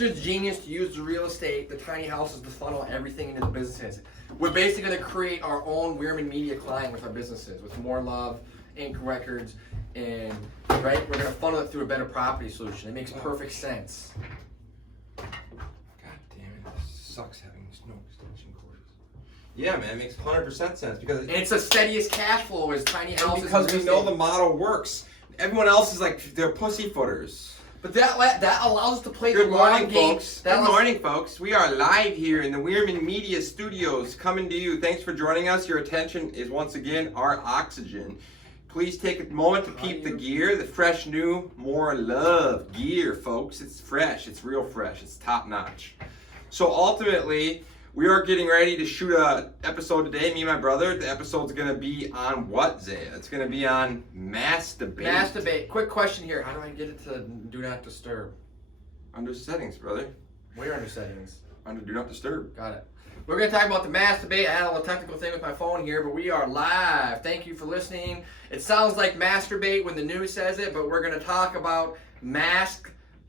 just genius to use the real estate, the tiny houses to funnel everything into the businesses. We're basically going to create our own Weirman Media client with our businesses, with More Love, Inc. Records, and right, we're going to funnel it through a better property solution. It makes perfect sense. God damn it, this sucks having no extension cords. Yeah, man, it makes 100% sense because And it's the steadiest cash flow as tiny houses. because we know the model works. Everyone else is like they're pussyfooters. But that allows us to play Good the long morning, game. folks. Good morning, folks. We are live here in the Weirman Media Studios, coming to you. Thanks for joining us. Your attention is once again our oxygen. Please take a moment to peep the gear, the fresh new More Love gear, folks. It's fresh. It's real fresh. It's top notch. So ultimately, we are getting ready to shoot a episode today, me and my brother. The episode's going to be on what, Zaya? It's going to be on mass debate. Mass debate. Quick question here. How do I get it to do not disturb? Under settings, brother. Where under settings? Under do not disturb. Got it. We're going to talk about the mass debate. I had a little technical thing with my phone here, but we are live. Thank you for listening. It sounds like masturbate when the news says it, but we're going to talk about mass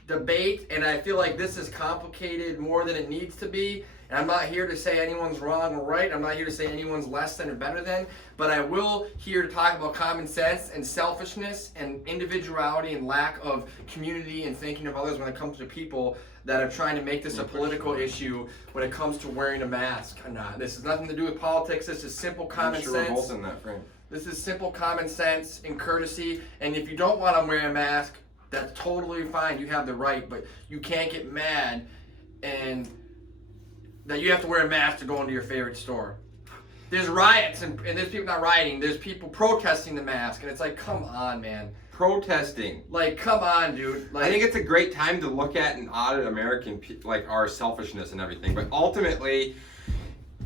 debate, and I feel like this is complicated more than it needs to be. And I'm not here to say anyone's wrong or right. I'm not here to say anyone's less than or better than. But I will here to talk about common sense and selfishness and individuality and lack of community and thinking of others when it comes to people that are trying to make this a political issue when it comes to wearing a mask or not. This has nothing to do with politics. This is simple common sense. We're both in that frame. This is simple common sense and courtesy. And if you don't want to wear a mask, that's totally fine. You have the right. But you can't get mad and that you have to wear a mask to go into your favorite store. There's riots and there's people not rioting. There's people protesting the mask, and it's like, come on, man. Protesting. Like, come on, dude. Like, I think it's a great time to look at and audit American, like our selfishness and everything. But ultimately,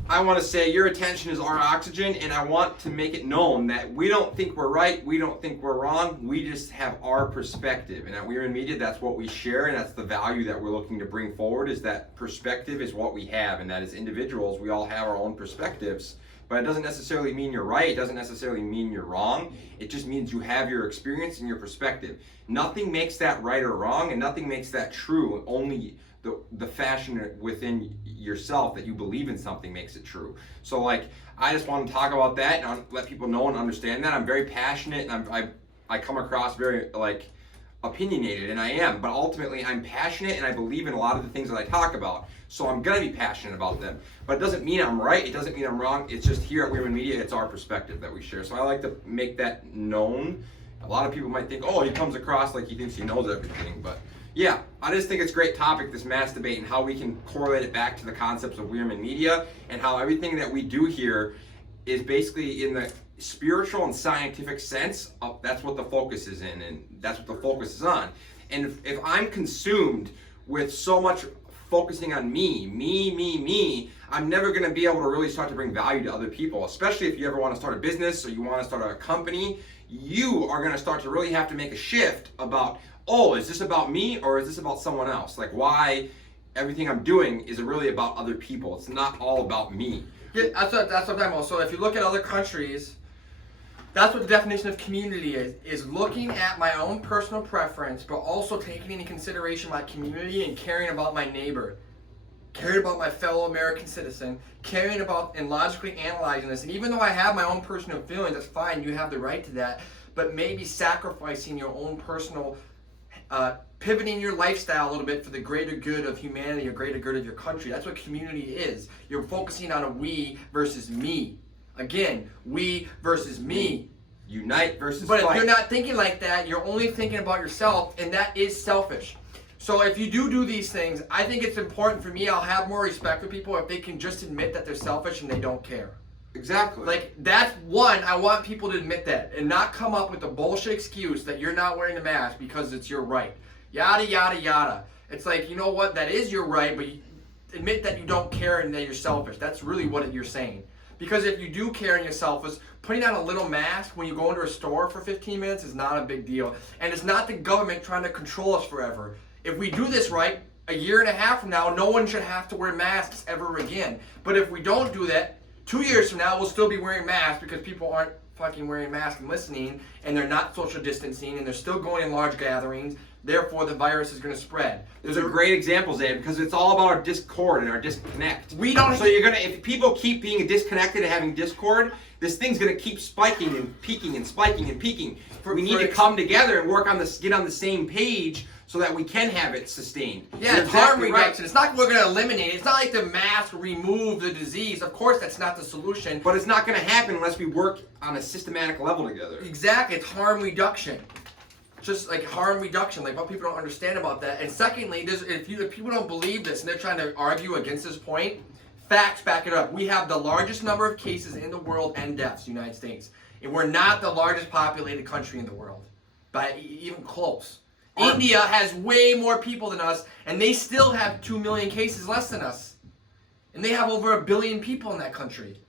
I want to say your attention is our oxygen, and I want to make it known that we don't think we're right, we don't think we're wrong, we just have our perspective. And at Weirman Media, that's what we share, and that's the value that we're looking to bring forward, is that perspective is what we have, and that as individuals, we all have our own perspectives. But it doesn't necessarily mean you're right, it doesn't necessarily mean you're wrong, it just means you have your experience and your perspective. Nothing makes that right or wrong, and nothing makes that true, only the fashion within yourself that you believe in something makes it true. So like, I just want to talk about that and let people know and understand that. I'm very passionate, and I come across very like opinionated, and I am, but ultimately I'm passionate and I believe in a lot of the things that I talk about. So I'm gonna be passionate about them. But it doesn't mean I'm right, it doesn't mean I'm wrong. It's just here at Weirman Media, it's our perspective that we share. So I like to make that known. A lot of people might think, oh, he comes across like he thinks he knows everything, but yeah, I just think it's a great topic, this mass debate, and how we can correlate it back to the concepts of Weirman Media, and how everything that we do here is basically in the spiritual and scientific sense. That's what the focus is in, and that's what the focus is on. And if I'm consumed with so much focusing on me, I'm never going to be able to really start to bring value to other people, especially if you ever want to start a business or you want to start a company. You are going to start to really have to make a shift about, oh, is this about me or is this about someone else? Like, why everything I'm doing is really about other people. It's not all about me. Yeah, that's what I'm talking about. So if you look at other countries, that's what the definition of community is looking at my own personal preference, but also taking into consideration my community and caring about my neighbor, caring about my fellow American citizen, caring about and logically analyzing this. And even though I have my own personal feelings, that's fine, you have the right to that, but maybe sacrificing your own personal pivoting your lifestyle a little bit for the greater good of humanity or greater good of your country. That's what community is. You're focusing on a we versus me. Again, we versus me. Unite versus But fight. if you're not thinking like that, you're only thinking about yourself, and that is selfish. So if you do these things, I think it's important for me, I'll have more respect for people if they can just admit that they're selfish and they don't care. Exactly. Like, that's one, I want people to admit that and not come up with the bullshit excuse that you're not wearing a mask because it's your right. Yada, yada, yada. It's like, you know what, that is your right, but you admit that you don't care and that you're selfish. That's really what you're saying. Because if you do care and you're selfish, putting on a little mask when you go into a store for 15 minutes is not a big deal. And it's not the government trying to control us forever. If we do this right, a year and a half from now, no one should have to wear masks ever again. But if we don't do that, 2 years from now, we'll still be wearing masks because people aren't fucking wearing masks and listening, and they're not social distancing, and they're still going in large gatherings. Therefore, the virus is going to spread. Those are great examples, Abe, because it's all about our discord and our disconnect. We don't. So if people keep being disconnected and having discord, this thing's gonna keep spiking and peaking and spiking and peaking. We need to come together and work on this, get on the same page, so that we can have it sustained. Yeah, it's harm reduction. It's not we're going to eliminate it. It's not like the mask remove the disease. Of course, that's not the solution. But it's not going to happen unless we work on a systematic level together. Exactly, it's harm reduction. Just like harm reduction, like what people don't understand about that. And secondly, if people don't believe this and they're trying to argue against this point, facts back it up. We have the largest number of cases in the world and deaths, United States. And we're not the largest populated country in the world, by even close. India has way more people than us, and they still have 2 million cases less than us. And they have over 1 billion people in that country.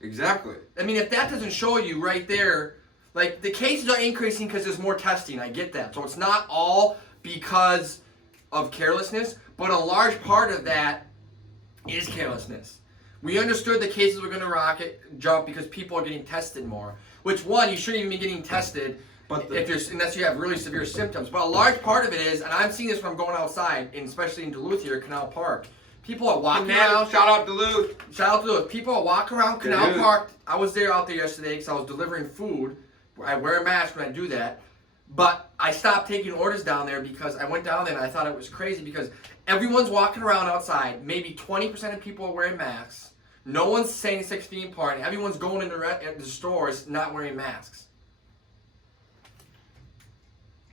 Exactly. I mean, if that doesn't show you right there, like, the cases are increasing because there's more testing, I get that. So it's not all because of carelessness, but a large part of that is carelessness. We understood the cases were going to jump because people are getting tested more. Which, one, you shouldn't even be getting tested unless you have really severe symptoms. But a large part of it is, and I'm seeing this when I'm going outside, and especially in Duluth here, Canal Park. People are walking around. Shout out Duluth. Shout out Duluth. People are walking around Canal Park. I was out there yesterday because I was delivering food. I wear a mask when I do that. But I stopped taking orders down there because I went down there and I thought it was crazy because everyone's walking around outside. Maybe 20% of people are wearing masks. No one's saying 6 feet apart. Everyone's going into the stores not wearing masks.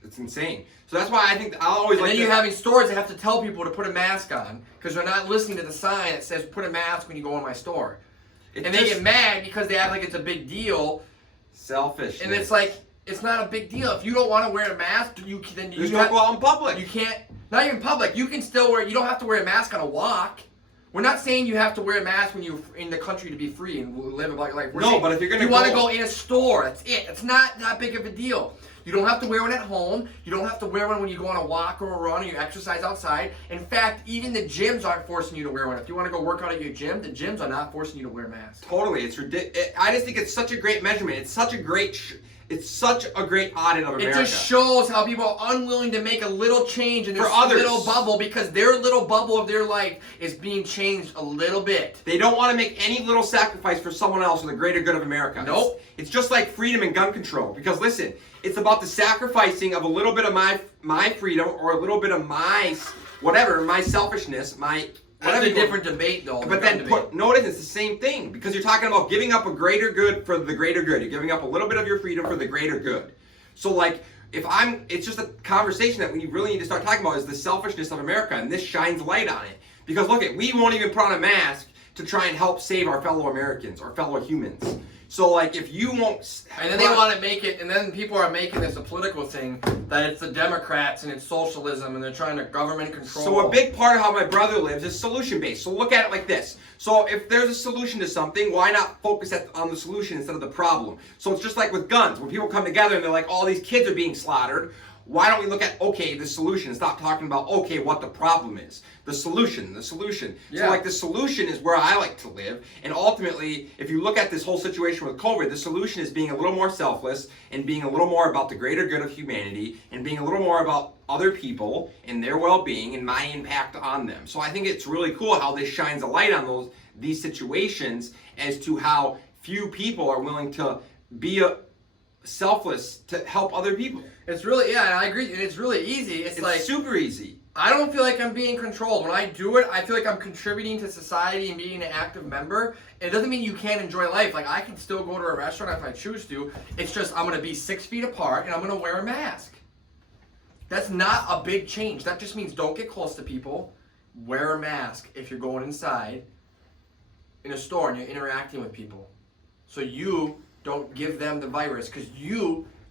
It's insane. So that's why I think I'll always and like. And then you're having stores that have to tell people to put a mask on because they're not listening to the sign that says "put a mask when you go in my store," and they get mad because they act like it's a big deal. Selfish. And it's like it's not a big deal. If you don't want to wear a mask, you don't go out in public. You can't. Not even public. You can still wear. You don't have to wear a mask on a walk. We're not saying you have to wear a mask when you're in the country to be free and live a life. No, but if you're gonna want to go in a store, that's it. It's not that big of a deal. You don't have to wear one at home. You don't have to wear one when you go on a walk or a run or you exercise outside. In fact, even the gyms aren't forcing you to wear one. If you want to go work out at your gym, the gyms are not forcing you to wear masks. Totally, it's ridiculous. I just think it's such a great measurement. It's such a great audit of America. It just shows how people are unwilling to make a little change in their little bubble because their little bubble of their life is being changed a little bit. They don't want to make any little sacrifice for someone else for the greater good of America. Nope. It's just like freedom and gun control. Because listen, it's about the sacrificing of a little bit of my freedom or a little bit of my selfishness, That's a different debate, though. But then it's the same thing because you're talking about giving up a greater good for the greater good. You're giving up a little bit of your freedom for the greater good. So like, it's just a conversation that we really need to start talking about is the selfishness of America, and this shines light on it. Because look, we won't even put on a mask to try and help save our fellow Americans, our fellow humans. So like, if you won't, and then they want to make it, and then people are making this a political thing that it's the Democrats and it's socialism and they're trying to government control. So a big part of how my brother lives is solution based. So look at it like this. So if there's a solution to something, why not focus on the solution instead of the problem? So it's just like with guns. When people come together and they're like, all these kids are being slaughtered. Why don't we look at, the solution and stop talking about, what the problem is? The solution. Yeah. So like the solution is where I like to live. And ultimately, if you look at this whole situation with COVID, the solution is being a little more selfless and being a little more about the greater good of humanity and being a little more about other people and their well-being and my impact on them. So I think it's really cool how this shines a light on these situations as to how few people are willing to be selfless to help other people. It's really, and I agree, and it's really easy. It's like super easy. I don't feel like I'm being controlled. When I do it, I feel like I'm contributing to society and being an active member. And it doesn't mean you can't enjoy life. Like, I can still go to a restaurant if I choose to. It's just I'm going to be 6 feet apart and I'm going to wear a mask. That's not a big change. That just means don't get close to people. Wear a mask if you're going inside in a store and you're interacting with people. So you don't give them the virus because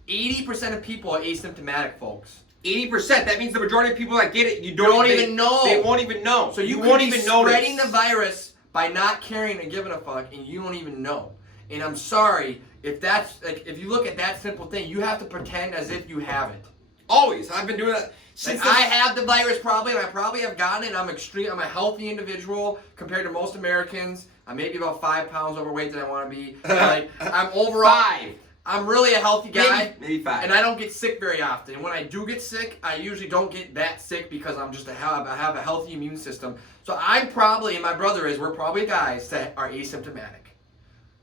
80% of people are asymptomatic, folks. 80%. That means the majority of people that get it, you don't even know. They won't even know. So you won't could be even notice. Spreading the virus by not caring and giving a fuck, and you don't even know. And I'm sorry if if you look at that simple thing, you have to pretend as if you have it. Always. I've been doing that since. I have the virus probably, and I probably have gotten it. I'm a healthy individual compared to most Americans. I'm maybe about 5 pounds overweight than I want to be. I'm overall 5. I'm really a healthy guy. Maybe 5. And I don't get sick very often. And when I do get sick, I usually don't get that sick because I'm just I have a healthy immune system. So I'm probably, and my brother is, we're probably guys that are asymptomatic.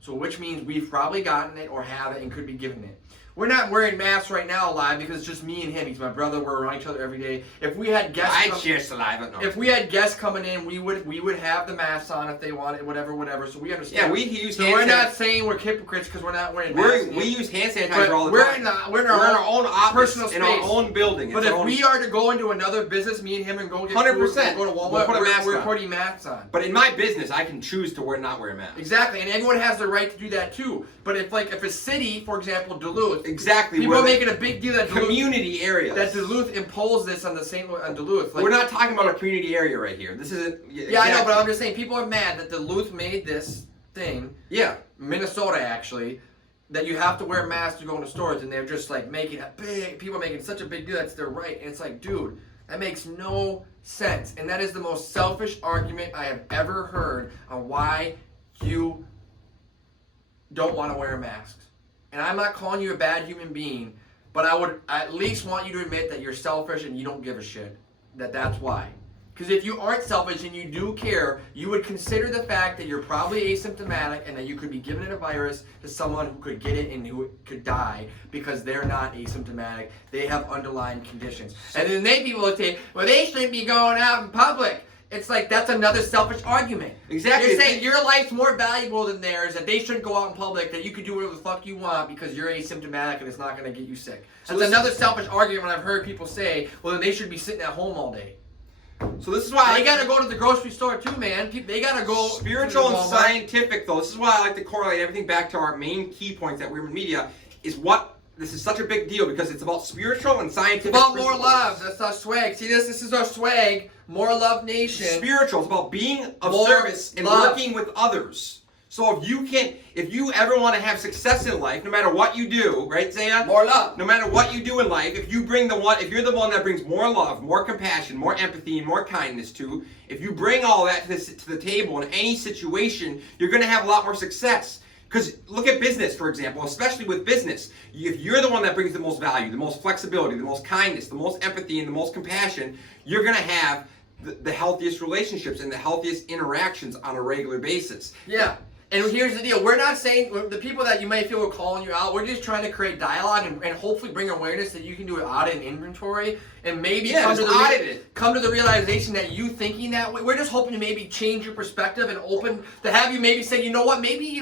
So which means we've probably gotten it or have it and could be given it. We're not wearing masks right now live because it's just me and him. He's my brother. We're around each other every day. If we had guests, I share saliva. No. if we had guests coming in, we would have the masks on if they wanted, whatever. So we understand. Yeah, we use. So we're not saying we're hypocrites because we're not wearing masks. We use hand sanitizer But all the we're time. we're in our own office, personal in space, our own building. But if we are to go into another business, me and him, and go get 100%, food, go to Walmart, we'll put a mask we're on. putting masks on. But in my business, I can choose to not wear a mask. Exactly, and everyone has the right to do that too. But if a city, for example, Duluth, Exactly. people are making a big deal that Duluth, community areas. that Duluth imposed this on Duluth. We're not talking about a community area right here. This isn't. Yeah, I know, but I'm just saying people are mad that Duluth made this thing. Yeah. Minnesota actually, that you have to wear masks to go into stores, and they're just like making a big. People are making such a big deal that's their right, and it's like, dude, that makes no sense, and that is the most selfish argument I have ever heard on why you don't want to wear masks. And I'm not calling you a bad human being, but I would at least want you to admit that you're selfish and you don't give a shit. That's why. Because if you aren't selfish and you do care, you would consider the fact that you're probably asymptomatic and that you could be giving a virus to someone who could get it and who could die because they're not asymptomatic. They have underlying conditions. And then people would say, well, they shouldn't be going out in public. It's like, that's another selfish argument. Exactly. You're saying your life's more valuable than theirs, that they shouldn't go out in public, that you could do whatever the fuck you want because you're asymptomatic and it's not going to get you sick. So That's another selfish argument I've heard people say, well, then they should be sitting at home all day. So this is why They got to go to the grocery store too, man. They got to go. spiritual to and Walmart. scientific, though. This is why I like to correlate everything back to our main key points at Weird Media. Is what this is such a big deal because it's about spiritual and scientific. It's about more principles. love. That's our swag. See this? This is our swag. More love nation. Spiritual. It's about being of More service and love. working with others. So if you ever want to have success in life, no matter what you do, right, Zayan? More love. No matter what you do in life, if you're the one that brings more love, more compassion, more empathy, and more kindness to, if you bring all that to the table in any situation, you're going to have a lot more success. Because look at business, for example, especially with business. If you're the one that brings the most value, the most flexibility, the most kindness, the most empathy, and the most compassion, you're going to have the healthiest relationships and the healthiest interactions on a regular basis. Yeah. And here's the deal. We're not saying, the people that you may feel are calling you out, we're just trying to create dialogue and hopefully bring awareness that you can do an audit and inventory and maybe come to the realization that you thinking that way. We're just hoping to maybe change your perspective and open, to have you maybe say, maybe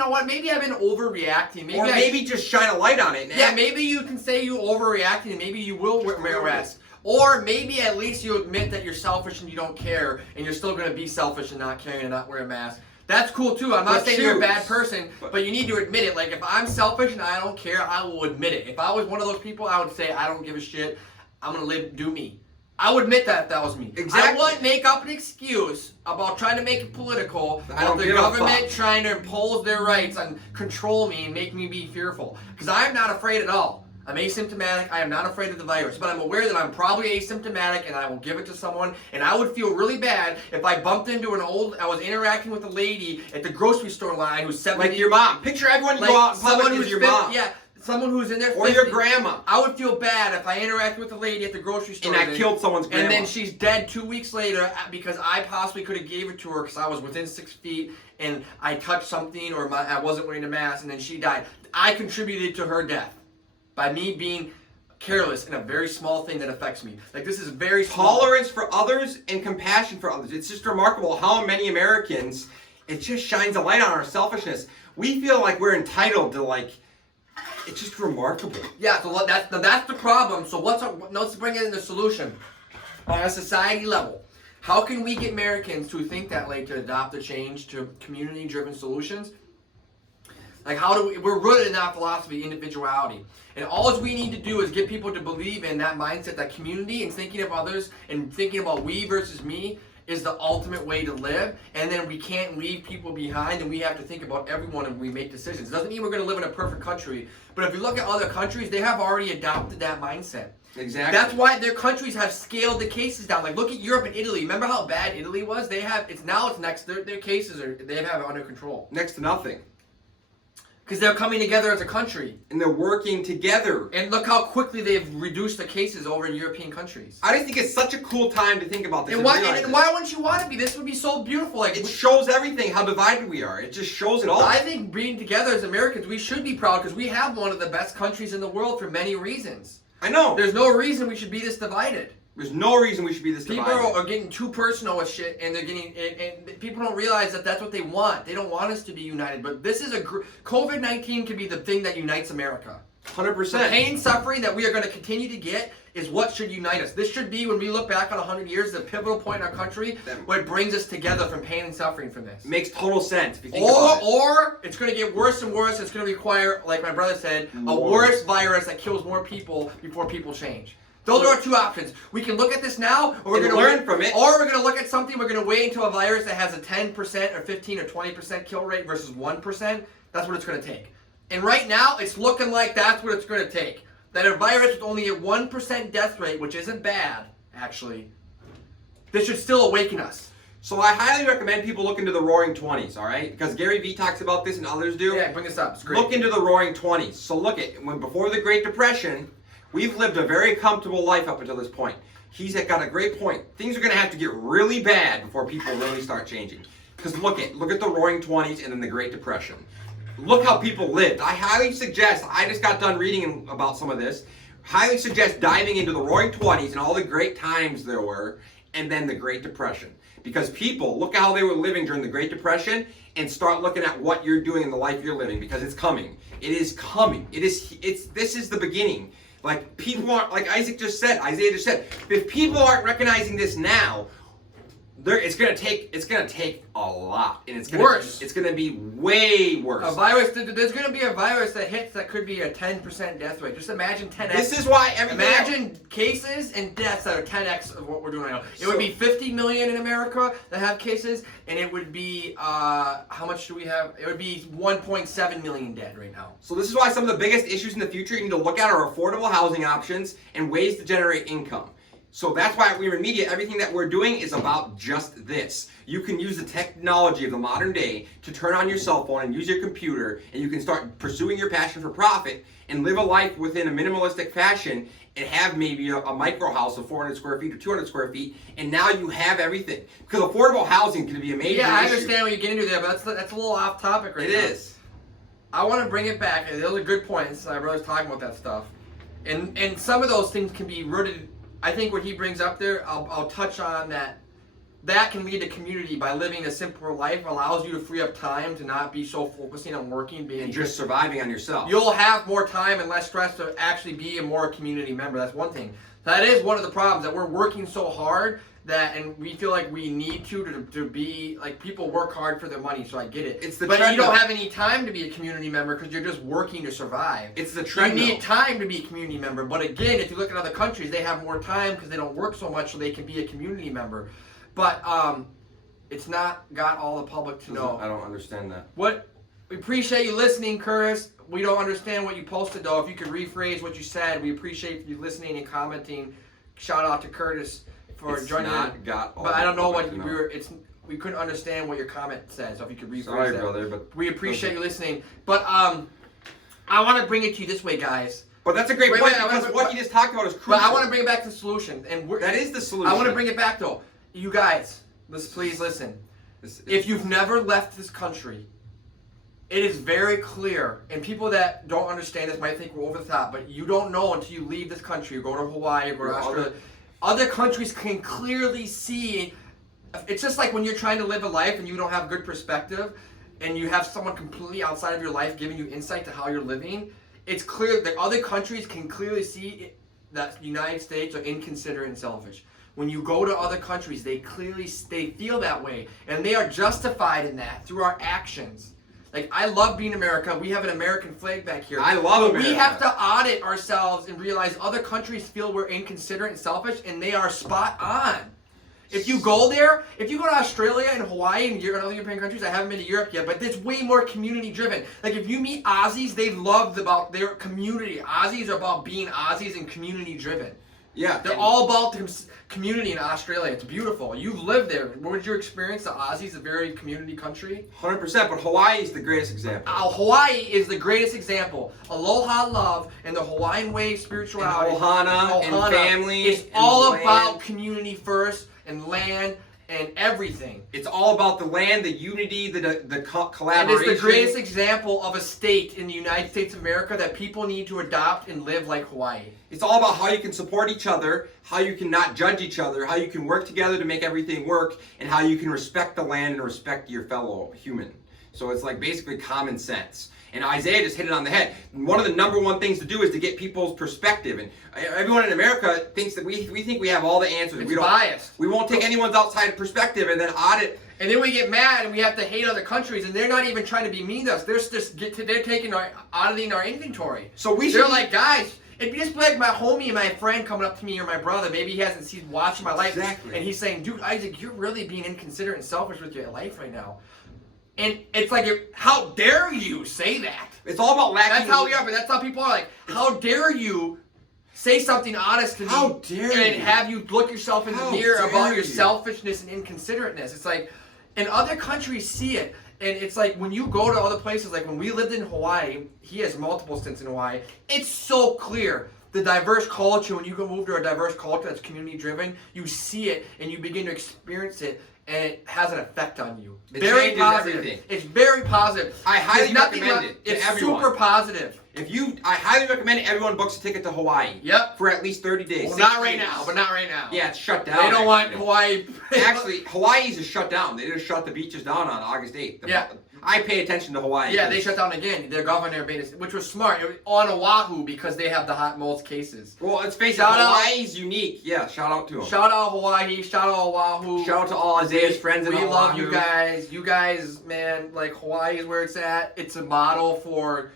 I've been overreacting. Maybe just shine a light on it. Maybe you can say you overreacting and maybe you will wear a mask. Or maybe at least you admit that you're selfish and you don't care and you're still going to be selfish and not caring and not wear a mask. That's cool too. I'm not saying you're a bad person, but you need to admit it. Like if I'm selfish and I don't care, I will admit it. If I was one of those people, I would say I don't give a shit. I'm gonna do me. I would admit that if that was me. Exactly. I wouldn't make up an excuse about trying to make it political, about the give a government fuck. trying to impose their rights and control me and make me be fearful. Because I'm not afraid at all. I'm asymptomatic. I am not afraid of the virus, but I'm aware that I'm probably asymptomatic and I will give it to someone. And I would feel really bad if I bumped into I was interacting with a lady at the grocery store line who's 70. Like your mom. Picture everyone you Like go out in public someone is who's your 50, mom. Yeah, someone who's in their 50s. Or your grandma. I would feel bad if I interacted with a lady at the grocery store. And I killed someone's grandma. And then she's dead 2 weeks later because I possibly could have gave it to her because I was within 6 feet and I touched something or I wasn't wearing a mask and then she died. I contributed to her death by me being careless in a very small thing that affects me. Like this is very small. Tolerance for others and compassion for others. It's just remarkable how many Americans, it just shines a light on our selfishness. We feel like we're entitled to it's just remarkable. Yeah, so that's the problem. So let's bring in the solution on a society level. How can we get Americans to think that to adopt a change to community-driven solutions? Like we're rooted in that philosophy, individuality. And all we need to do is get people to believe in that mindset, that community and thinking of others and thinking about we versus me is the ultimate way to live. And then we can't leave people behind and we have to think about everyone when we make decisions. It doesn't mean we're going to live in a perfect country. But if you look at other countries, they have already adopted that mindset. Exactly. That's why their countries have scaled the cases down. Like look at Europe and Italy. Remember how bad Italy was? Their cases they have it under control. Next to nothing. Because they're coming together as a country. And they're working together. And look how quickly they've reduced the cases over in European countries. I just think it's such a cool time to think about this. And why wouldn't you want to be? This would be so beautiful. Like it shows everything, how divided we are. It just shows it all. I think being together as Americans, we should be proud because we have one of the best countries in the world for many reasons. I know. There's no reason we should be this divided. There's no reason we should be this divided. People are getting too personal with shit, and they're getting, and people don't realize that that's what they want. They don't want us to be united. But this is COVID-19 can be the thing that unites America. 100%. The pain, suffering that we are going to continue to get is what should unite us. This should be, when we look back on 100 years, the pivotal point in our country where it brings us together from pain and suffering from this. Makes total sense if you think about it. Or it's going to get worse and worse. It's going to require, like my brother said, a worse virus that kills more people before people change. Those are our two options. We can look at this now, or we're going to learn from it. Or we're going to look at something. We're going to wait until a virus that has a 10% or 15 or 20% kill rate versus 1%. That's what it's going to take. And right now, it's looking like that's what it's going to take. That a virus with only a 1% death rate, which isn't bad, actually, this should still awaken us. So I highly recommend people look into the Roaring Twenties, all right? Because Gary Vee talks about this and others do. Yeah, bring this up. It's great. Look into the Roaring Twenties. So look at before the Great Depression, we've lived a very comfortable life up until this point. He's got a great point. Things are going to have to get really bad before people really start changing. Because look at the Roaring Twenties and then the Great Depression. Look how people lived. I highly suggest, I just got done reading about some of this, highly suggest diving into the Roaring Twenties and all the great times there were, and then the Great Depression. Because people, look at how they were living during the Great Depression, and start looking at what you're doing in the life you're living, because it's coming. It is coming. This is the beginning. Like people aren't, like Isaiah just said, if people aren't recognizing this now, it's gonna take a lot, and it's gonna be way worse. A virus. There's gonna be a virus that hits that could be a 10% death rate. Just imagine 10x. This is why imagine cases and deaths that are 10x of what we're doing right now. It would be 50 million in America that have cases, and it would be how much do we have? It would be 1.7 million dead right now. So this is why some of the biggest issues in the future you need to look at are affordable housing options and ways to generate income. So that's why at Weaver Media, everything that we're doing is about just this. You can use the technology of the modern day to turn on your cell phone and use your computer, and you can start pursuing your passion for profit and live a life within a minimalistic fashion and have maybe a micro house of 400 square feet or 200 square feet, and now you have everything. Because affordable housing can be a major issue. I understand what you're getting into there, but that's a little off topic right now. It is. I want to bring it back, and those are good points. My brother's talking about that stuff. And some of those things can be rooted. I think what he brings up there, I'll touch on that. That can lead to community by living a simpler life, allows you to free up time to not be so focusing on working, and just surviving on yourself. You'll have more time and less stress to actually be a more community member. That's one thing. That is one of the problems, that we're working so hard and we feel like we need to be like, people work hard for their money, so I get it. But you don't have any time to be a community member because you're just working to survive. It's the trend. You need time to be a community member. But again, if you look at other countries, they have more time because they don't work so much, so they can be a community member. But it's not got all the public to know. I don't understand that. We appreciate you listening, Curtis. We don't understand what you posted, though. If you could rephrase what you said, we appreciate you listening and commenting. Shout out to Curtis for joining in. But I don't know what we couldn't understand what your comment said. So if you could rephrase Sorry, that. brother, but we appreciate you listening. But I want to bring it to you this way, guys. But that's a great point, because what you just talked about is crucial. But I want to bring it back to the solution, and that is the solution. I want to bring it back, though. You guys, please listen. If you've never left this country, it is very clear, and people that don't understand this might think we're over the top, but you don't know until you leave this country, or go to Hawaii, or go to Australia. Other countries can clearly see. It's just like when you're trying to live a life and you don't have good perspective, and you have someone completely outside of your life giving you insight to how you're living. It's clear that other countries can clearly see that the United States are inconsiderate and selfish. When you go to other countries, they feel that way, and they are justified in that through our actions. Like, I love being America. We have an American flag back here. I love America. We have to audit ourselves and realize other countries feel we're inconsiderate and selfish, and they are spot on. If you go there, if you go to Australia and Hawaii and other European countries, I haven't been to Europe yet, but it's way more community driven. Like, if you meet Aussies, they love about their community. Aussies are about being Aussies and community driven. Yeah. They're all about the community in Australia. It's beautiful. You've lived there. What was your experience? The Aussies, a very community country. 100%. But Hawaii is the greatest example. Hawaii is the greatest example. Aloha love and the Hawaiian way of spirituality. And ohana and family. It's and all land. about community first and land and everything. It's all about the land, the unity, the collaboration. And it's the greatest example of a state in the United States of America that people need to adopt and live like Hawaii. It's all about how you can support each other, how you can not judge each other, how you can work together to make everything work, and how you can respect the land and respect your fellow human. So it's like basically common sense. And Isaiah just hit it on the head. One of the number one things to do is to get people's perspective. And everyone in America thinks that we think we have all the answers. It's we don't, biased. We won't take anyone's outside perspective and then audit. And then we get mad and we have to hate other countries, and they're not even trying to be mean to us. They're taking auditing our inventory. So we should. They're like, guys, it'd just be like my homie and my friend coming up to me or my brother. Maybe he hasn't seen watching my life, Exactly. and he's saying, "Dude, Isaac, you're really being inconsiderate and selfish with your life right now." And it's like, how dare you say that? It's all about lacking. That's how we are, but that's how people are. Like, how dare you say something honest to me? How dare and you? have you look yourself in the How mirror about dare your you? selfishness and inconsiderateness? It's like, and other countries see it. And it's like when you go to other places, like when we lived in Hawaii, he has multiple stints in Hawaii, it's so clear. The diverse culture, when you go move to a diverse culture that's community driven, you see it and you begin to experience it, and it has an effect on you. It Very changes positive. everything. It's very positive. I highly There's nothing recommend wrong- it to It's everyone. super positive. I highly recommend everyone books a ticket to Hawaii. Yep. For at least 30 days. Well, 6 not right days. now, but not right now. Yeah, it's shut down. They don't want actually. Hawaii. Actually, Hawaii's is shut down. They just shut the beaches down on August 8th. Yeah. I pay attention to Hawaii. Yeah, they shut down again. Their governor made it, which was smart. It was on Oahu because they have the most cases. Well, let's face it, Shout out. Hawaii's unique. Yeah, shout out to them. Shout out Hawaii. Shout out Oahu. Shout out to all Isaiah's friends in We Oahu. love you guys. You guys, man, like Hawaii is where it's at. It's a model for,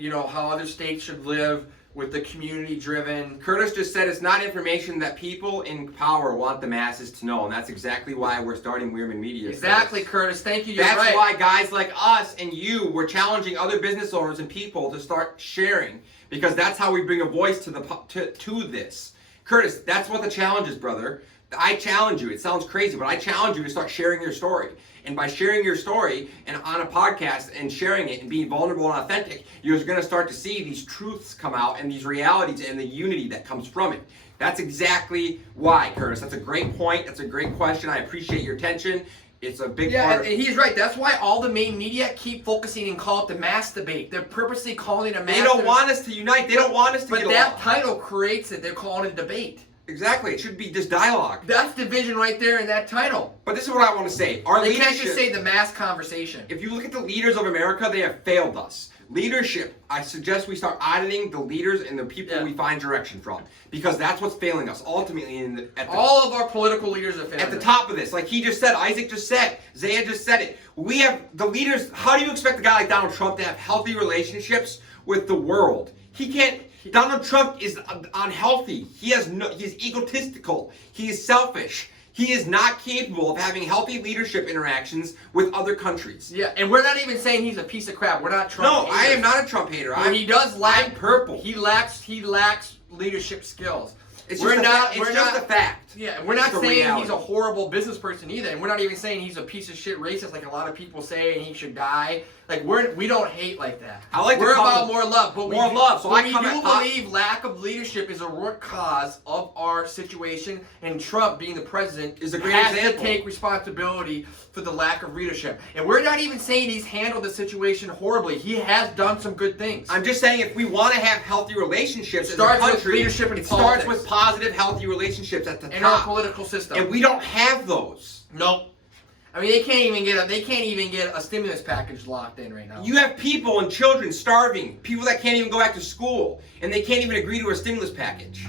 how other states should live with the community driven. Curtis just said it's not information that people in power want the masses to know, and that's exactly why we're starting Weirman Media. Exactly, Curtis. Thank you. You're That's right. why guys like us and you were challenging other business owners and people to start sharing, because that's how we bring a voice to this. Curtis, that's what the challenge is, brother. I challenge you. It sounds crazy, but I challenge you to start sharing your story. And by sharing your story and on a podcast and sharing it and being vulnerable and authentic, you're going to start to see these truths come out and these realities and the unity that comes from it. That's exactly why, Curtis. That's a great point. That's a great question. I appreciate your attention. It's a big Yeah, part and of he's right. That's why all the main media keep focusing and call it the mass debate. They're purposely calling it a mass They don't debate. want us to unite. They don't want us to But get that along. title creates it. They're calling it debate. Exactly. It should be just dialogue. That's division right there in that title. But this is what I want to say. Our They leadership, can't just say the mass conversation. if you look at the leaders of America, they have failed us. Leadership, I suggest we start auditing the leaders and the people Yeah. we find direction from, because that's what's failing us ultimately at the All of our political leaders are failing. at the top of this. Like he just said, Isaac just said, Zaya just said it. We have the leaders. How do you expect a guy like Donald Trump to have healthy relationships with the world? He can't. Donald Trump is unhealthy. He is egotistical. He is selfish. He is not capable of having healthy leadership interactions with other countries. Yeah, and we're not even saying he's a piece of crap. We're not Trump. No, I haters. am not a Trump hater. But he does lack I'm purple. He lacks leadership skills. It's We're just not. it's We're just not. a fact. Yeah, we're not It's a saying reality. he's a horrible business person either, and we're not even saying he's a piece of shit racist like a lot of people say and he should die. Like we don't hate like that. I like to we're call about it more love, but more love. So I we come do at believe lack of leadership is a root cause of our situation, and Trump being the president Is a great has example. to take responsibility for the lack of leadership. And we're not even saying he's handled the situation horribly. He has done some good things. I'm just saying, if we want to have healthy relationships It as starts a with country, leadership and it starts politics. with positive, healthy relationships at the in our top. political system. And we don't have those. Nope. I mean, they can't even get a stimulus package locked in right now. You have people and children starving, people that can't even go back to school, and they can't even agree to a stimulus package.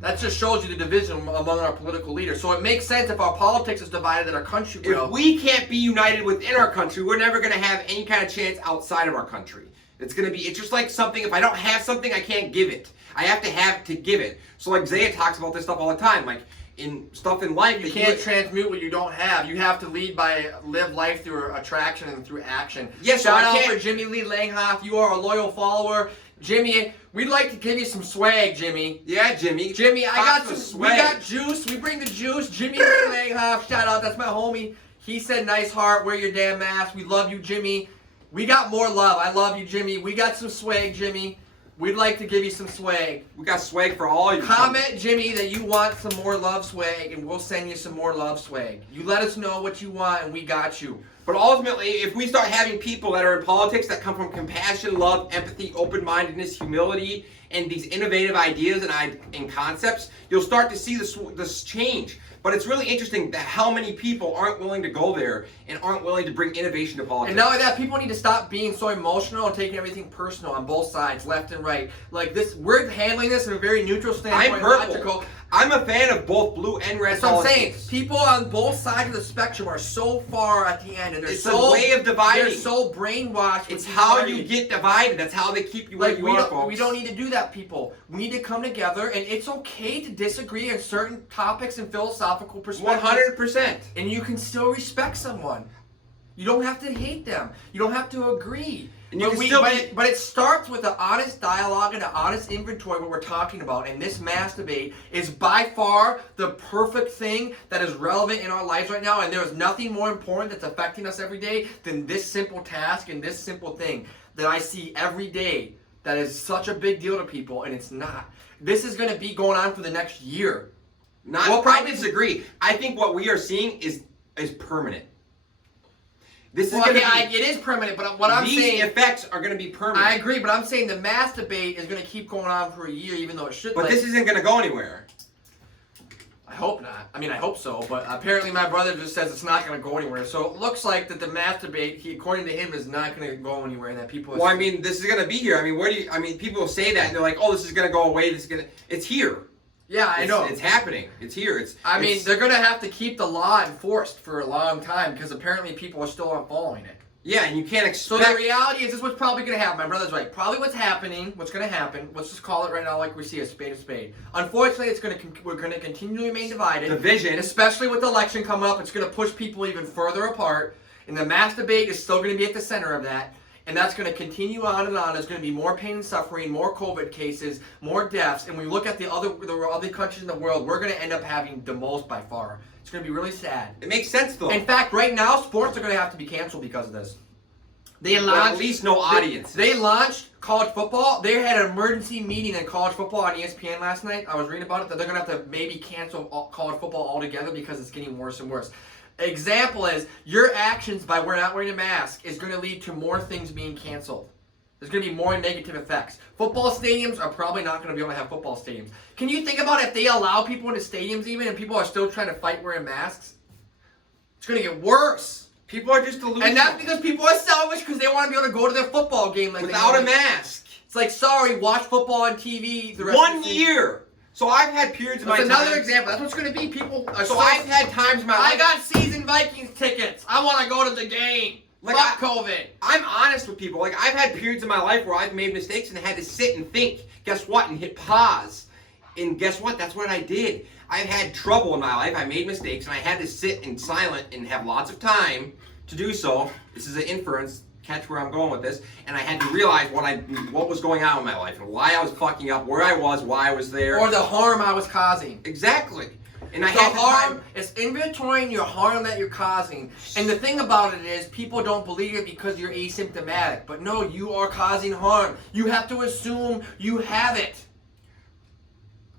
That just shows you the division among our political leaders. So it makes sense if our politics is divided that our country will. If we can't be united within our country, we're never going to have any kind of chance outside of our country. It's just like something, if I don't have something, I can't give it. I have to give it. So like Zaya talks about this stuff all the time, like in stuff in life. You can't transmute what you don't have. You have to live life through attraction and through action. Yes, so Shout I out can't- for Jimmy Lee Langhoff. You are a loyal follower. Jimmy, we'd like to give you some swag, Jimmy. Yeah, Jimmy. Jimmy, I got Lots of some. We swag. got juice. We bring the juice. Jimmy Langhoff, shout out. That's my homie. He said, "Nice heart. Wear your damn mask. We love you, Jimmy. We got more love. I love you, Jimmy. We got some swag, Jimmy. We'd like to give you some swag. We got swag for all you. Comment, Jimmy, that you want some more love swag, and we'll send you some more love swag. You let us know what you want, and we got you." But ultimately, if we start having people that are in politics that come from compassion, love, empathy, open-mindedness, humility, and these innovative ideas and concepts, you'll start to see this change. But it's really interesting that how many people aren't willing to go there and aren't willing to bring innovation to politics. And not only that, people need to stop being so emotional and taking everything personal on both sides, left and right. Like this, we're handling this in a very neutral standpoint. I'm purple. Logical. I'm a fan of both blue and red That's what I'm saying. politics. People on both sides of the spectrum are so far at the end, and they're It's so a way of dividing. They're so brainwashed. with It's these how parties. you get divided. That's how they keep you where Like you we are, don't, folks. we don't need to do that, people. We need to come together, and it's okay to disagree on certain topics and philosophical perspectives. 100%. And you can still respect someone. You don't have to hate them. You don't have to agree. And you can still be- but it starts with an honest dialogue and an honest inventory of what we're talking about. And this mass debate is by far the perfect thing that is relevant in our lives right now. And there is nothing more important that's affecting us every day than this simple task and this simple thing that I see every day that is such a big deal to people, and it's not. This is going to be going on for the next year. I disagree. I think what we are seeing is permanent. This is Well, going to okay, be. it is permanent, but what I'm These saying, effects are going to be permanent. I agree, but I'm saying the mass debate is going to keep going on for a year, even though it should. But this isn't going to go anywhere. I hope not. I mean, I hope so, but apparently my brother just says it's not going to go anywhere. So it looks like that the mass debate, according to him, is not going to go anywhere, and that people. Well, I mean, this is going to be here. I mean, where do you? I mean, people say that and they're like, "Oh, this is going to go away. This is going to." It's here. Yeah, I know. It's happening. It's here. I mean, they're going to have to keep the law enforced for a long time because apparently people are still not following it. Yeah, and you can't So expect. the reality is, this is what's probably going to happen. My brother's right. Probably what's going to happen. Let's just call it right now, like we see a spade of spade. Unfortunately, we're going to continue to remain divided. Division. Especially with the election coming up, it's going to push people even further apart. And the mass debate is still going to be at the center of that. And that's going to continue on and on. There's going to be more pain and suffering, more COVID cases, more deaths. And when we look at the other countries in the world, we're going to end up having the most by far. It's going to be really sad. It makes sense though. In fact, right now, sports are going to have to be canceled because of this. They Well, launched, at least no audience. They launched college football. They had an emergency meeting in college football on ESPN last night. I was reading about it, that they're going to have to maybe cancel college football altogether because it's getting worse and worse. Example is, your actions by not wearing a mask is going to lead to more things being canceled. There's going to be more negative effects. Football stadiums are probably not going to be able to have football stadiums. Can you think about if they allow people into stadiums even and people are still trying to fight wearing masks? It's going to get worse. People are just delusional. And that's because people are selfish because they want to be able to go to their football game like without a mask. It's like, sorry, watch football on TV the rest 1 of the season. year. So I've had periods of my That's time. another example. That's what's going to be. People are So I've had times in my life. I got season Vikings tickets. I want to go to the game. Like Fuck COVID. I'm honest with people. Like, I've had periods in my life where I've made mistakes and had to sit and think. Guess what? And hit pause. And guess what? That's what I did. I've had trouble in my life. I made mistakes and I had to sit in silent and have lots of time to do so. This is an inference. Catch where I'm going with this. And I had to realize what was going on in my life and why I was fucking up, where I was, why I was there. Or the harm I was causing. Exactly. And I The had the harm time. is inventorying your harm that you're causing. And the thing about it is, people don't believe it because you're asymptomatic. But no, you are causing harm. You have to assume you have it.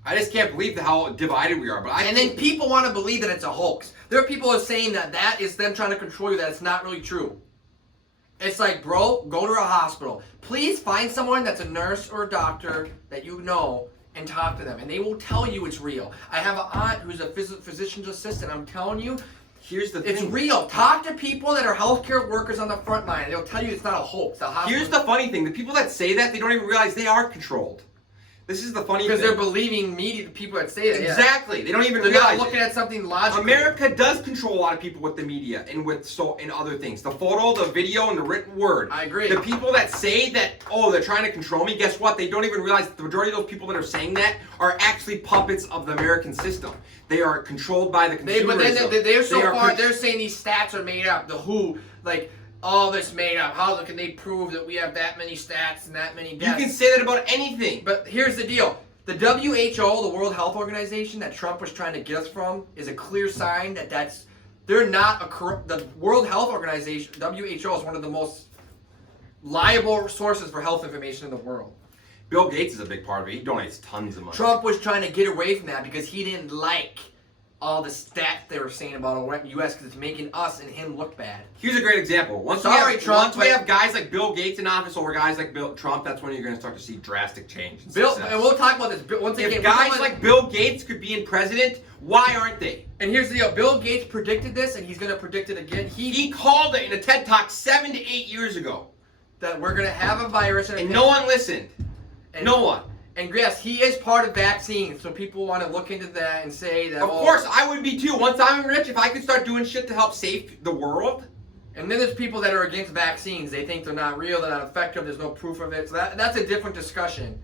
I just can't believe how divided we are. But And then people want to believe that it's a hoax. There are people who are saying that is them trying to control you, that it's not really true. It's like, bro, go to a hospital. Please find someone that's a nurse or a doctor that you know and talk to them. And they will tell you it's real. I have an aunt who's a physician's assistant. I'm telling you, here's the it's thing. real. Talk to people that are healthcare workers on the front line. They'll tell you it's not a hoax. Here's the funny thing. The people that say that, they don't even realize they are controlled. This is the funny thing. Because they're believing media, the people that say that. Yeah. Exactly. They don't even They're realize not looking it. at something logical. America does control a lot of people with the media and and other things. The photo, the video, and the written word. I agree. The people that say that, oh, they're trying to control me, guess what? They don't even realize the majority of those people that are saying that are actually puppets of the American system. They are controlled by the consumers. But then they're so far, they're saying these stats are made up. The WHO, like, all this made up. How can they prove that we have that many stats and that many You deaths? can say that about anything. But here's the deal. The WHO, the World Health Organization, that Trump was trying to get us from, is a clear sign that they're not a corrupt. The World Health Organization, WHO, is one of the most liable sources for health information in the world. Bill Gates is a big part of it. He donates tons of money. Trump was trying to get away from that because he didn't like all the stats they were saying about the U.S. because it's making us and him look bad. Here's a great example. Once Sorry, Trump, we but- have guys like Bill Gates in office or guys like Trump, that's when you're going to start to see drastic change. And Bill, success. and we'll talk about this. Once again, If we're talking guys about- like Bill Gates could be in president, why aren't they? and here's the deal. Bill Gates predicted this, and he's going to predict it again. He called it in a TED Talk 7 to 8 years ago, that we're going to have a virus, and no one listened. and, No one. And yes, he is part of vaccines, so people want to look into that and say that. Of course, I would be too. Once I'm rich, if I could start doing shit to help save the world. And then there's people that are against vaccines. They think they're not real, they're not effective. There's no proof of it. So that's a different discussion.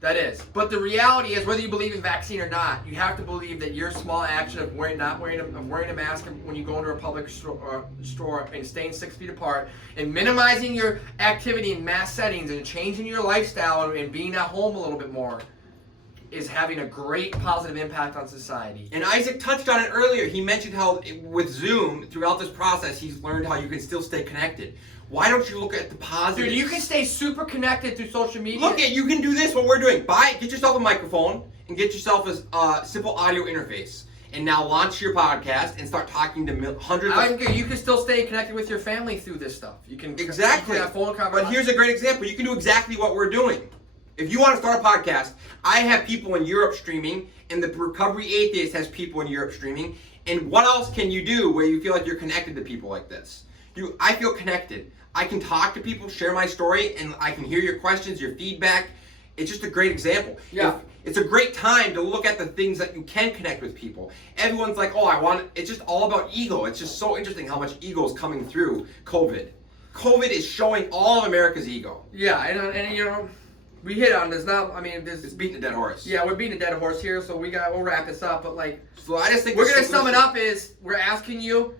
That is. But the reality is, whether you believe in vaccine or not, you have to believe that your small action of wearing a mask when you go into a public store and staying 6 feet apart and minimizing your activity in mass settings and changing your lifestyle and being at home a little bit more is having a great positive impact on society. And Isaac touched on it earlier. He mentioned how with Zoom, throughout this process, he's learned how you can still stay connected. Why don't you look at the positives? Dude, you can stay super connected through social media. Look at, you can do this, what we're doing. Get yourself a microphone and get yourself a simple audio interface. And now launch your podcast and start talking to hundreds of... You can still stay connected with your family through this stuff. You can Exactly. You can have phone But conversations. here's a great example. You can do exactly what we're doing. If you want to start a podcast, I have people in Europe streaming, and the Recovery Atheist has people in Europe streaming. And what else can you do where you feel like you're connected to people like this? I feel connected. I can talk to people, share my story, and I can hear your questions, your feedback. It's just a great example. Yeah. It's a great time to look at the things that you can connect with people. Everyone's like, it's just all about ego. It's just so interesting how much ego is coming through COVID. COVID is showing all of America's ego. Yeah, and you know, we hit on this now. I mean, It's beating a dead horse. Yeah, we're beating a dead horse here, so we'll wrap this up. But like, So I just think we're the gonna sum it solution- up is we're asking you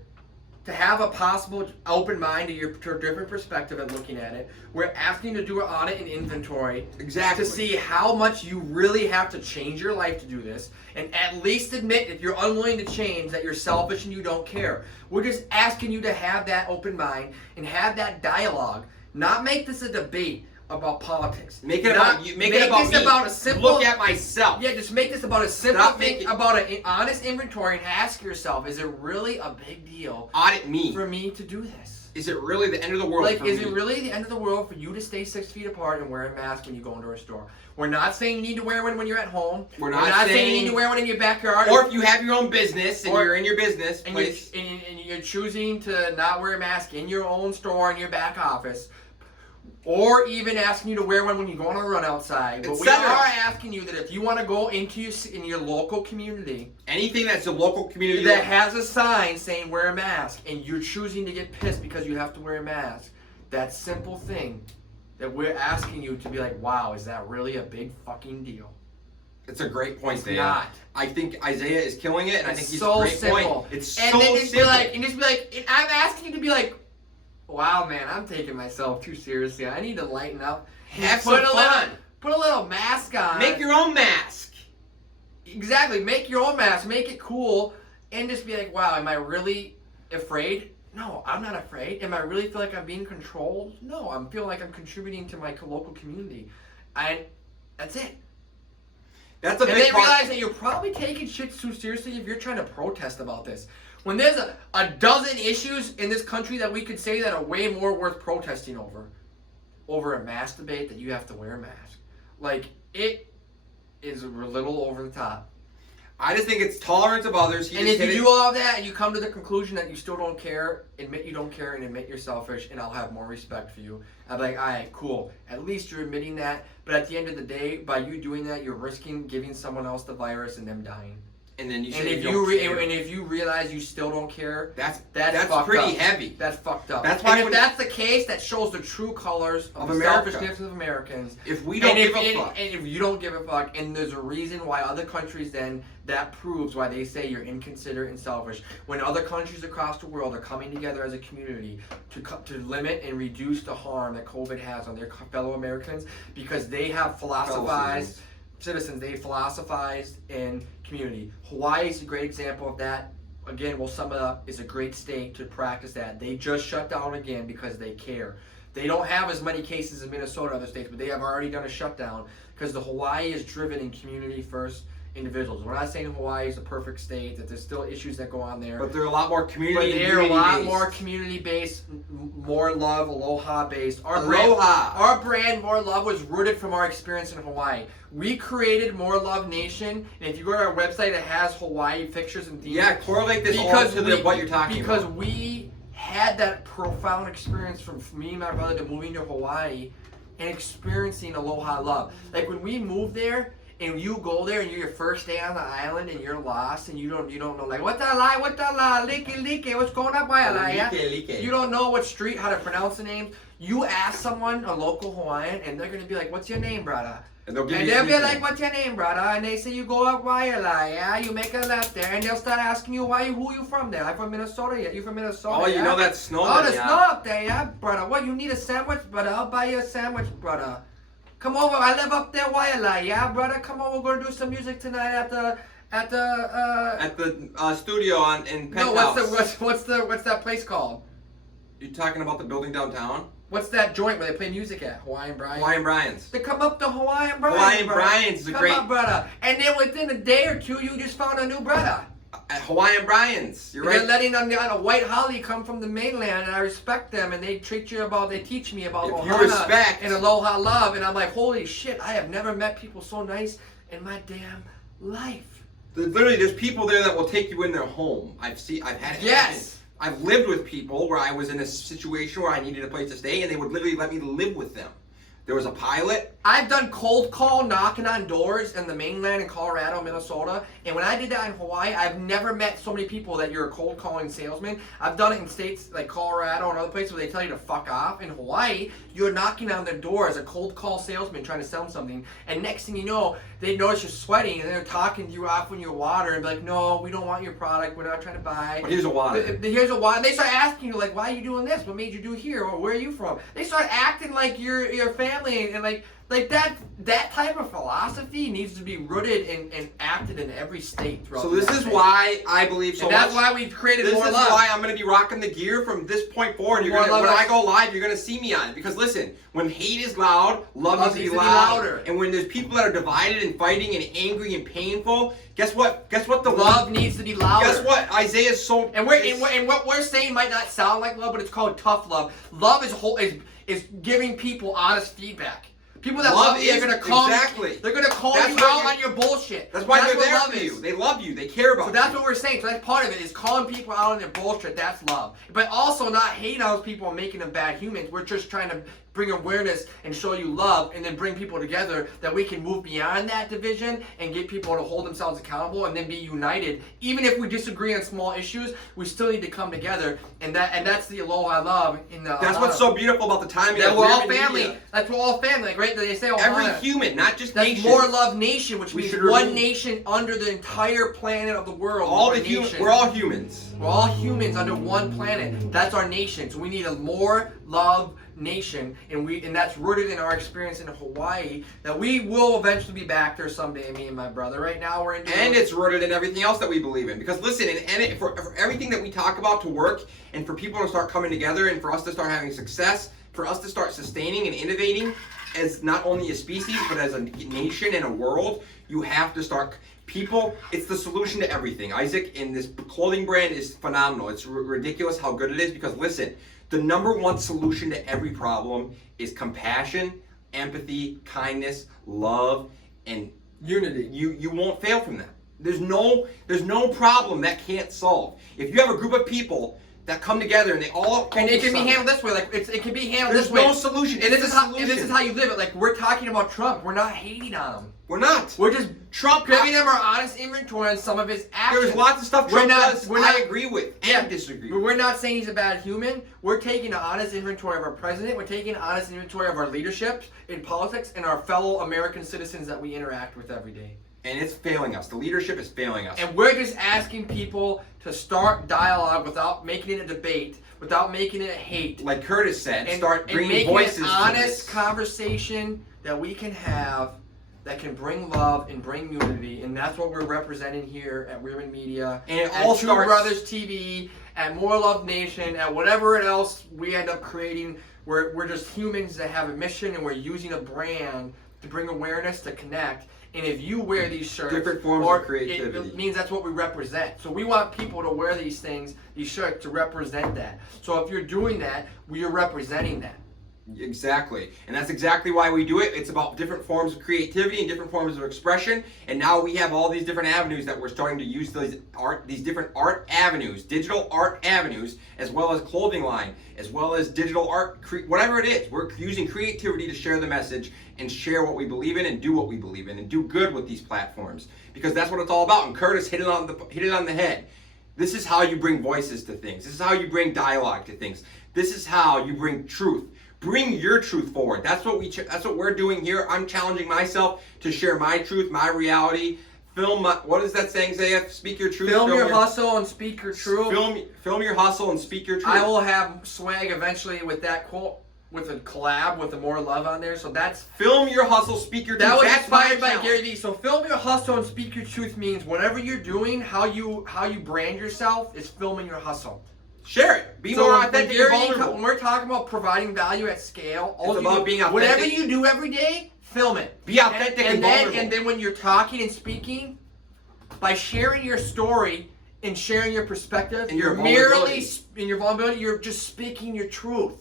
to have a possible open mind to a different perspective at looking at it. We're asking you to do an audit and inventory Exactly. to see how much you really have to change your life to do this, and at least admit if you're unwilling to change that you're selfish and you don't care. We're just asking you to have that open mind and have that dialogue. Not make this a debate about politics. Make it Not- about you. Make it about this me. about a simple. Look at myself. Yeah, just make this about a simple Stop thing, making- about an honest inventory, and ask yourself: is it really a big deal Audit me. for me to do this? Is it really the end of the world Like, for is me? it really the end of the world for you to stay 6 feet apart and wear a mask when you go into a store? We're not saying you need to wear one when you're at home. We're not saying you saying- need to wear one in your backyard. Or if you have your own business and Or- you're in your business and place. you're choosing to not wear a mask in your own store in your back office, or even asking you to wear one when you go on a run outside. But we Etc. are asking you that if you want to go into in your local community Anything that's a local community. that has a sign saying wear a mask, and you're choosing to get pissed because you have to wear a mask, that simple thing that we're asking you to be like, wow, is that really a big fucking deal? It's a great point, It's Dan. not. I think Isaiah is killing it, and I It's think he's so a great simple. point. It's And so then just simple. be like, and I'm asking you to be like, wow, man, I'm taking myself too seriously. I need to lighten up. Have some fun. Put a little mask on. Make your own mask. Exactly. Make your own mask. Make it cool, and just be like, wow, am I really afraid? No, I'm not afraid. Am I really feel like I'm being controlled? No, I'm feeling like I'm contributing to my local community. And that's it. That's a And big then part. realize that you're probably taking shit too seriously if you're trying to protest about this. When there's a dozen issues in this country that we could say that are way more worth protesting over a mask debate that you have to wear a mask. Like, it is a little over the top. I just think it's tolerance of others. And if you do all that and you come to the conclusion that you still don't care, admit you don't care and admit you're selfish, and I'll have more respect for you. I'll be like, all right, cool. At least you're admitting that. But at the end of the day, by you doing that, you're risking giving someone else the virus and them dying. and then you And say if you you don't care. and if you realize you still don't care, that's fucked pretty up. heavy. That's fucked up. That's why and if when- that's the case, that shows the true colors of Of the America. selfishness of Americans. If we don't give a fuck. And if you don't give a fuck, and there's a reason why other countries then, that proves why they say you're inconsiderate and selfish. When other countries across the world are coming together as a community to limit and reduce the harm that COVID has on their fellow Americans, because they have philosophized, citizens, they philosophized in community. Hawaii is a great example of that. Again, we'll sum it up, is a great state to practice that. They just shut down again because they care. They don't have as many cases in Minnesota or other states, but they have already done a shutdown because the Hawaii is driven in community first individuals. We're not saying Hawaii is a perfect state, that there's still issues that go on there. But they're a lot more But community. they're a lot based. more community-based, more love, aloha-based. Aloha. Our brand, More Love, was rooted from our experience in Hawaii. We created More Love Nation, and if you go to our website, it has Hawaii pictures and themes. Yeah, correlate this all to what you're talking because about. we had that profound experience from me and my brother to moving to Hawaii and experiencing aloha love. Like when we moved there, and you go there and you're your first day on the island and you're lost and you don't know like what the la, like what's going on by la, yeah? Like. You don't know what street, how to pronounce the names. You ask someone, a local Hawaiian, and they're gonna be like, "What's your name, brother?" And they'll give And you they'll be anything. like, "What's your name, brother?" And they say, "You go up Wailea, yeah? You make a left there." And they'll start asking you, who you from there? I'm from Minnesota, yeah? You from Minnesota, Oh, you yeah? know that snow. Oh, the yeah. snow up there, yeah, brother. What, you need a sandwich, brother? I'll buy you a sandwich, brother. Come over, I live up there, Wailea, yeah, brother? Come on, we're gonna do some music tonight at the At the studio in Penthouse. no, what's that place called? You talking about the building downtown? What's that joint where they play music at? Hawaiian Brian? Hawaiian Brian's. They come up to Hawaiian Brian. Hawaiian brother. Brian's is a Come great. up, brother. And then within a day or two, you just found a new brother. At Hawaiian Brian's. You're They're right. letting on a white holly come from the mainland, and I respect them, and they teach me about If you ohana respect- and aloha love, and I'm like, holy shit, I have never met people so nice in my damn life. Literally, there's people there that will take you in their home. I've had it Yes. happen. I've lived with people where I was in a situation where I needed a place to stay, and they would literally let me live with them. There was a pilot. I've done cold call knocking on doors in the mainland in Colorado, Minnesota, and when I did that in Hawaii, I've never met so many people that you're a cold calling salesman. I've done it in states like Colorado and other places where they tell you to fuck off. In Hawaii, you're knocking on their door as a cold call salesman trying to sell them something, and next thing you know, they notice you're sweating, and they're talking to you offering you water, and be like, no, we don't want your product, we're not trying to buy. Here's a water. Here's a water. They start asking you like, why are you doing this? What made you do here? Or where are you from? They start acting like you're your family, and like that type of philosophy needs to be rooted and acted in every state throughout So the this United is States. why I believe so And that's much. why we've created This More is Love. why I'm going to be rocking the gear from this point forward. More Love When us. I go live, you're going to see me on it. Because listen, when hate is loud, love needs to be louder. And when there's people that are divided and fighting and angry and painful, guess what? Guess what? The Love needs to be louder. Guess what? Isaiah's so. And what we're saying might not sound like love, but it's called tough love. Love is giving people honest feedback. People that love you are gonna call exactly. They're gonna call That's you why out on your bullshit. That's why they're what there love for is. you. They love you. They care about So that's you. what we're saying. So that's part of it, is calling people out on their bullshit. That's love. But also not hating on those people and making them bad humans. We're just trying to bring awareness and show you love, and then bring people together that we can move beyond that division and get people to hold themselves accountable and then be united. Even if we disagree on small issues, we still need to come together. And that's the aloha love in the. That's what's so beautiful about the timing. That of we're all Urban family. Media. That's we're all family. Like, right? They say ohana. Every human, not just That's nations. More Love Nation, which We means should one remove- nation under the entire planet of the world. All We're the a humans. nation. We're all humans. We're all humans under one planet. That's our nation. So we need a More Love Nation, and that's rooted in our experience in Hawaii. That we will eventually be back there someday, me and my brother. Right now we're in. And it's rooted in everything else that we believe in. Because listen, for everything that we talk about to work, and for people to start coming together, and for us to start having success, for us to start sustaining and innovating as not only a species, but as a nation and a world, you have to start. People, it's the solution to everything. Isaac, and this clothing brand is phenomenal. It's ridiculous how good it is, because listen, the number one solution to every problem is compassion, empathy, kindness, love, and unity. you won't fail from that. There's no problem that can't solve. If you have a group of people that come together and they all And it can be focus on- handled this way. Like it can be handled There's this way. no solution. And It's this is the how you live it. Like we're talking about Trump. We're not hating on him. We're not. We're just Trump. giving him our honest inventory on some of his actions. There's lots of stuff We're Trump not- does we're not- I agree with Yeah. and disagree But with. we're not saying he's a bad human. We're taking an honest inventory of our president. We're taking an honest inventory of our leadership in politics and our fellow American citizens that we interact with every day. And it's failing us. The leadership is failing us. And we're just asking people to start dialogue without making it a debate, without making it hate. Like Curtis said, And, start and bringing making voices an to honest this. conversation that we can have that can bring love and bring unity. And that's what we're representing here at Weirman Media. And it at all Two starts- Brothers TV, at More Love Nation, at whatever else we end up creating. We're just humans that have a mission, and we're using a brand to bring awareness, to connect. And if you wear these shirts, Different forms or of creativity. it means that's what we represent. So we want people to wear these things, these shirts, to represent that. So if you're doing that, we are representing that. Exactly. And that's exactly why we do it. It's about different forms of creativity and different forms of expression. And now we have all these different avenues that we're starting to use these different art avenues, digital art avenues, as well as clothing line, as well as digital art, whatever it is. We're using creativity to share the message and share what we believe in and do what we believe in and do good with these platforms. Because that's what it's all about. And Curtis hit it on the head. This is how you bring voices to things. This is how you bring dialogue to things. This is how you bring truth. Bring your truth forward. That's what we're doing here. I'm challenging myself to share my truth, my reality. What is that saying, Zaya? Speak your truth. Film your hustle and speak your truth. Film your hustle and speak your truth. I will have swag eventually with that quote, with a collab with the More Love on there. So that's Film your hustle, speak your truth. that was That's my inspired by challenge. Gary Vee. So film your hustle and speak your truth means whatever you're doing, how you brand yourself is filming your hustle. Share it. Be So more when authentic Gary and Vee vulnerable. when we're talking about providing value at scale, all It's you about do- being authentic. whatever you do every day, film it. Be authentic and vulnerable. And then when you're talking and speaking, by sharing your story and sharing your perspective, And your your vulnerability, you're just speaking your truth.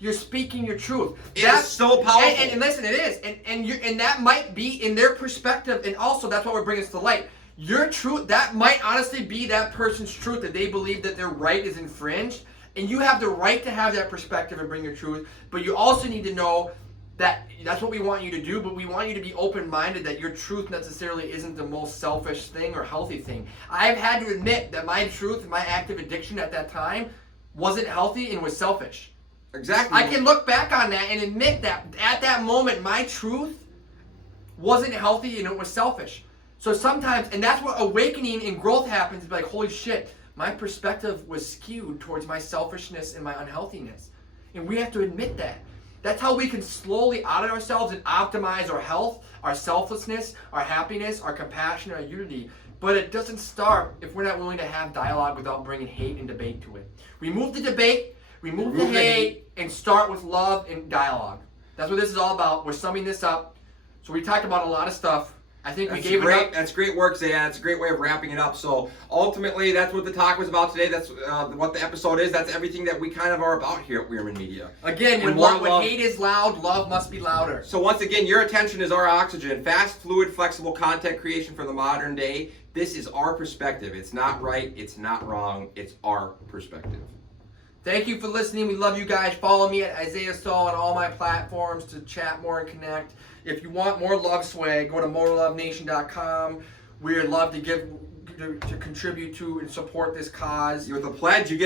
You're speaking your truth. It is so powerful. And listen, it is. And that might be in their perspective, and also that's what we're bringing to light. Your truth, that might honestly be that person's truth, that they believe that their right is infringed. And you have the right to have that perspective and bring your truth. But you also need to know that that's what we want you to do, but we want you to be open-minded that your truth necessarily isn't the most selfish thing or healthy thing. I've had to admit that my truth, my active addiction at that time, wasn't healthy and was selfish. Exactly. I can look back on that and admit that at that moment, my truth wasn't healthy and it was selfish. So sometimes, and that's what awakening and growth happens, be like, holy shit, my perspective was skewed towards my selfishness and my unhealthiness. And we have to admit that. That's how we can slowly audit ourselves and optimize our health, our selflessness, our happiness, our compassion, our unity. But it doesn't start if we're not willing to have dialogue without bringing hate and debate to it. Remove the debate, remove the hate, and start with love and dialogue. That's what this is all about. We're summing this up. So we talked about a lot of stuff. I think we gave it up. That's great work, Zaya. That's a great way of wrapping it up. So ultimately, that's what the talk was about today. That's what the episode is. That's everything that we kind of are about here at Weirman Media. Again, And when love. hate is loud, love must be louder. So once again, your attention is our oxygen. Fast, fluid, flexible content creation for the modern day. This is our perspective. It's not right. It's not wrong. It's our perspective. Thank you for listening. We love you guys. Follow me at Isaiah Stahl on all my platforms to chat more and connect. If you want more love swag, go to morelovenation.com. We'd love to contribute to and support this cause. With a pledge, you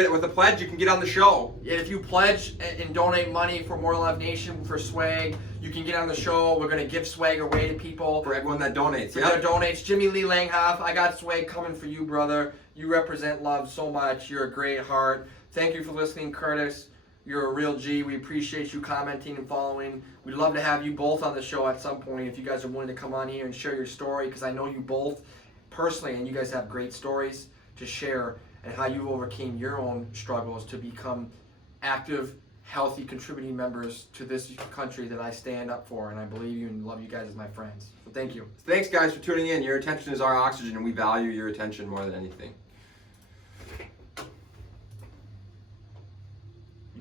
can get on the show. And if you pledge and donate money for More Love Nation for swag, you can get on the show. We're gonna give swag away to people. For everyone that donates. For their donates. Jimmy Lee Langhoff, I got swag coming for you, brother. You represent love so much. You're a great heart. Thank you for listening, Curtis. You're a real G. We appreciate you commenting and following. We'd love to have you both on the show at some point if you guys are willing to come on here and share your story, because I know you both personally, and you guys have great stories to share and how you overcame your own struggles to become active, healthy, contributing members to this country that I stand up for, and I believe you and love you guys as my friends. So thank you. Thanks, guys, for tuning in. Your attention is our oxygen, and we value your attention more than anything.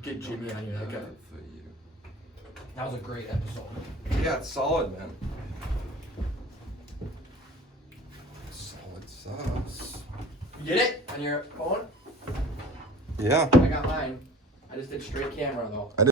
Get Jimmy on here. Okay. That was a great episode. Yeah, it's solid, man. Solid sauce. You get it on your phone? Yeah. I got mine. I just did straight camera though.